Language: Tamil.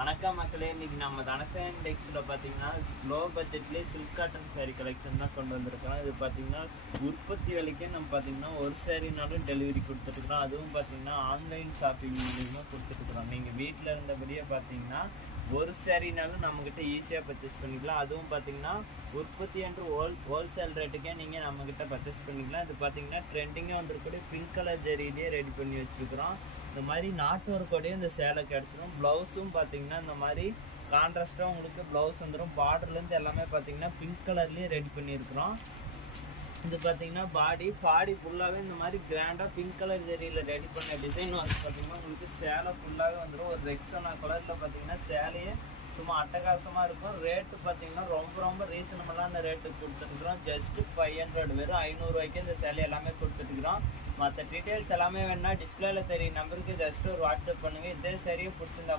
வணக்கம் மக்களே, இன்னைக்கு நம்ம தனசேன் டெக்ஸ்ல பார்த்தீங்கன்னா லோ பட்ஜெட்லேயே சில்க் காட்டன் சாரீ கலெக்ஷன் தான் கொண்டு வந்திருக்கோம். இது பார்த்தீங்கன்னா உற்பத்தி விலைக்கே நம்ம பார்த்தீங்கன்னா ஒரு சாரீனாலும் டெலிவரி கொடுத்துட்டுருக்குறோம். அதுவும் பார்த்தீங்கன்னா ஆன்லைன் ஷாப்பிங் மூலியமாக கொடுத்துட்டுருக்குறோம். நீங்கள் வீட்டில் இருந்தபடியே பார்த்தீங்கன்னா ஒரு சாரீனாலும் நம்மக்கிட்ட ஈஸியாக பர்ச்சேஸ் பண்ணிக்கலாம். அதுவும் பார்த்தீங்கன்னா உற்பத்தி என்று ஹோல்சேல் ரேட்டுக்கே நீங்கள் நம்மக்கிட்ட பர்ச்சேஸ் பண்ணிக்கலாம். இது பார்த்தீங்கன்னா ட்ரெண்டிங்காக வந்துருக்கூடிய பிங்க் கலர் ஜெரியிலே ரெடி பண்ணி வச்சுருக்குறோம். இந்த மாதிரி நாட்டு ஒர்க்கோடையும் இந்த சேலை கிடச்சிடும். ப்ளவுஸும் பார்த்தீங்கன்னா இந்த மாதிரி கான்ட்ராஸ்ட்டாக உங்களுக்கு ப்ளவுஸ் வந்துடும். பார்டர்லேருந்து எல்லாமே பார்த்தீங்கன்னா பிங்க் கலர்லேயே ரெடி பண்ணியிருக்கிறோம். இது பார்த்தீங்கன்னா பாடி ஃபுல்லாகவே இந்த மாதிரி கிராண்டாக பிங்க் கலர் ஜெரியில் ரெடி பண்ண டிசைன் வந்து பார்த்தீங்கன்னா உங்களுக்கு சேலை ஃபுல்லாகவே வந்துடும். ஒரு ரெக்ஸோனா கலரில் பார்த்தீங்கன்னா சேலையே சும்மா அட்டகாசமாக இருக்கும். ரேட்டு பார்த்தீங்கன்னா ரொம்ப ரீசனபிளான ரேட்டுக்கு கொடுத்துருக்குறோம். ஜஸ்ட்டு 500, வெறும் 500 ரூபாய்க்கு இந்த சேலை எல்லாமே கொடுத்துட்டுருக்குறோம். மற்ற டீட்டெயில்ஸ் எல்லாமே வேணால் டிஸ்பிளேல தெரியும் நம்பருக்கு ஜஸ்ட் ஒரு வாட்ஸ்அப் பண்ணுங்கள். இதே சரியாக பிடிச்சிருந்தா